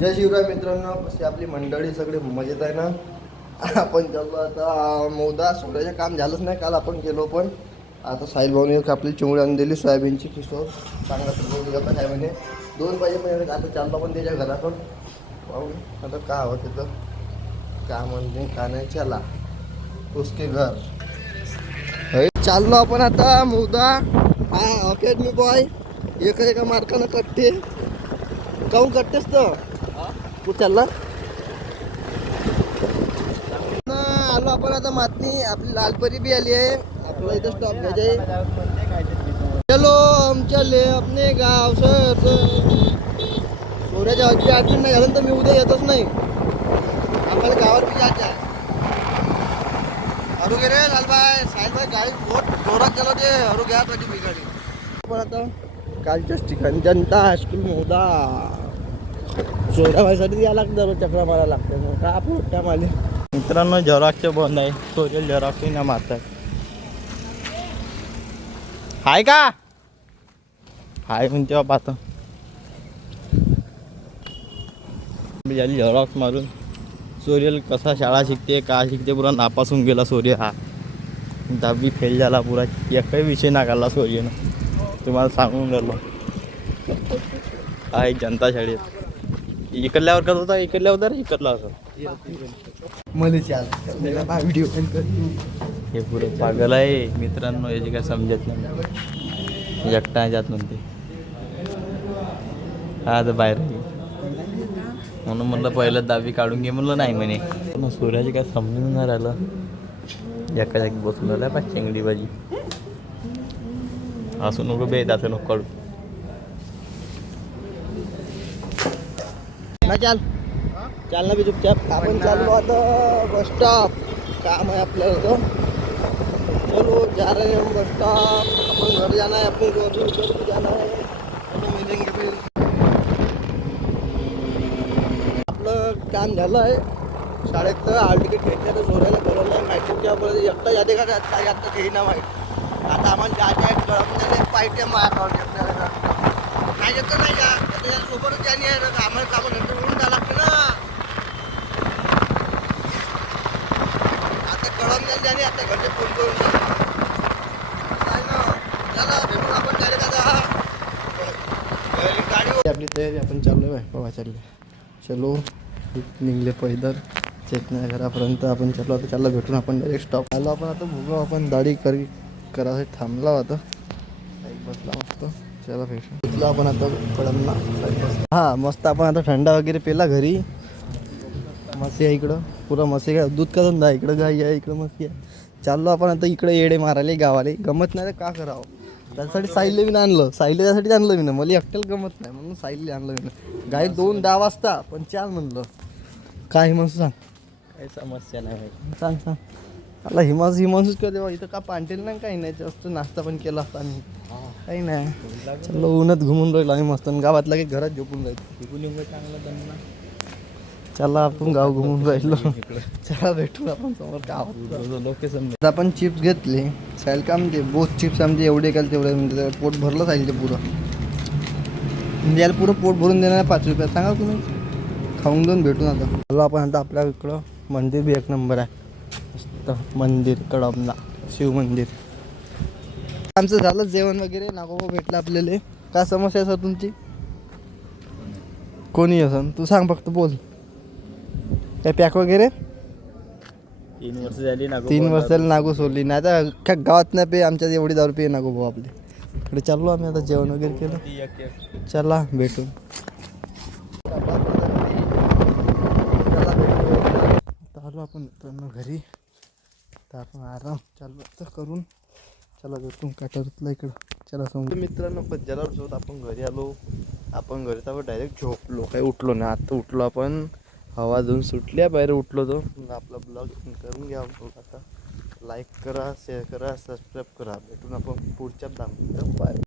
जय शिवराय मित्रांनो, कशी आपली मंडळी सगळी मजेत आहे ना. आपण चाललो आता मोदा सोडायचं काम झालंच नाही. काल आपण गेलो पण आता साहिल भाऊने आपली चिंगडी आणून दिली सोयाबीनची किशोर चांगला तुझं आहे म्हणे 2 पाहिजे पण आता चाललो पण त्याच्या घरातून पाहून आता काय हवं तिथं काय म्हणते का नाही चला उसके घर चाललो आपण आता मोदा. हा अकॅडमी बॉय एका मार्कानं कट्टे काहून कट्टेस तर कुठं चालला आलो आपण आता मातनी. आपली लालपरी बी आली आहे. आपला इथं स्टॉप घ्यायचे. चलो हम चले अपने गाव सर. सोऱ्याच्या हजची आठवण नाही झालं तर मी उद्या येतच नाही. आम्हाला गावावर बी जायचं आहे. हरू गे रे लालबाई साहेबबाई गाडी बहुत जोरात चालवते. हरू घ्या तुझी बिगाडी. पण आता कालच्याच ठिकाणी जनता हायस्कूल मोदा सोऱ्याबाईसाठी या लागतं रोज चक्रा मारायला लागतं. मग का आपण त्या माले मित्रांनो झेरॉक्सचे बंद आहे. सोरेल झेरॉक्स ना मारतात. हाय का हाय म्हणते बाबा आता झाली झेरॉक्स मारून. सोरियल कसा शाळा शिकते का शिकते पुरा नापासून गेला सूर्य. हा 10वी फेल झाला पुरा. एकही विषय ना काढला सूर्यनं. तुम्हाला सांगून राहिलो आहे जनता शाळेत. इकडल्यावर करत होता इकडल्यावर तर इकडला होता मला चाल व्हिडिओ हे पुरे पागल आहे मित्रांनो. याची काय समजत नाही. एकटा जात म्हणते हा तर बाहेर म्हणून म्हणलं पहिलं 10वी काढून घे म्हणलं नाही म्हणे. पण सूर्याची काय समजून नाही राहिलं. एका जागी बसून राहिला पा शेंगडी भाजी असं नको बेत असं नको काढू ना. चाल ना बी चुपचाप. आपण चाललो आता बस स्टॉप. काम आहे आपल्याला तो. चलो जा रहे हैं बस स्टॉप. अपन घर जाना है. अपने घर जाना है. मिलेंगे फिर. आपलं काम झालं आहे. शाळेत तर हॉल तिकीट घ्यायचं जोरायला बोलवलं आहे. मॅट्रिकच्या बरोबर एकटा जाते का आता जास्त घेईना माहीत. आता आम्हाला जायचं आहे कळत पाहिजे मायावर नाही येत नाही का त्याच्यासोबतच ज्याने आहे ना आम्हाला कामं नंतर उडून द्यावं लागतं ना. आता कळत नाही ज्याने आता घरचे फोन करून आहे ना. चला भेटून आपण डायरेक्ट आता गाडी आपली तयारी. आपण चाललो आहे पवा चालले. चलो निघले पैदल चेतन्या घरापर्यंत. आपण चलो आता चालला भेटून आपण डायरेक्ट स्टॉप आलो. आपण आता भुगो आपण दाढी करायसाठी थांबला होता. बसला मस्त. चला भेटू आपण आता कडमला. हा मस्त. आपण आता थंडा वगैरे पेला घरी. मसी आहे इकडं पुरा. मसी काय दूध का धंदा इकडं. गाई आहे इकडं मसी आहे. चाललो आपण आता इकडे येडे मारायला गावाले. गमत नाही तर का करावं. त्यासाठी साहिलला मी आणलं. साहिलला त्यासाठी आणलं मी ना. मला एकट्याला गमत नाही म्हणून साहिलला आणलं मी ना. गाई 2-10 वाजता पण चाल म्हणलं. काय हिमांशू सांग. काही समस्या नाही सांग. मला हिमांशूच कर देवा. इथं का पांटेल नाही काही नाही. जास्त नाश्ता पण केला असता आम्ही. काही नाही. चलो उन्हात घुमून राहिलो आम्ही मस्त. गावातला काही घरात झोपून राहिलो. चांगलं चला आपण गाव घुमून राहिलो. चला भेटू आपण समोर गावात लोकेशन. आपण चिप्स घेतले. साईल का म्हणजे बोथ चिप्स आमचे एवढे केले तेवढे म्हणजे पोट भरलं साईल ते पुरं. म्हणजे याला पुरं पोट भरून देणार 5 रुपयात सांगा तुम्ही. खाऊन घेऊन भेटून आता. चला आपण आता आपल्या इकडं मंदिर बी 1 नंबर आहे. मस्त मंदिर कडमला शिव मंदिर. आमचं झालं जेवण वगैरे. नागोबा भेटलं आपल्याला. काय समस्या आहे सर तुमची. कोणी असं तू सांग फक्त बोल. काय पॅक वगैरे 3 वर्ष झाली ना. 3 वर्षाला नागू सोडली नाही तर काय गावात नाही पे. आमच्यात एवढी दारू पे नागो भाऊ आपले. इकडे चाललो आम्ही आता. जेवण वगैरे केलं. चला भेटून आलो आपण मित्रांनो घरी. तर आपण आराम चालू तर करून चला भेटून काटारतला इकडं. चला समोर मित्रांनो जरा झोप. आपण घरी आलो. आपण घरी तर डायरेक्ट झोपलो. काही उठलो नाही. आता उठलो आपण. हवा देऊन सुटल्या बाहेर उठलो तो. आपला ब्लॉग करून घ्या. आता लाईक करा, शेअर करा, सबस्क्राईब करा. भेटून आपण पुढच्या दाम. बाय.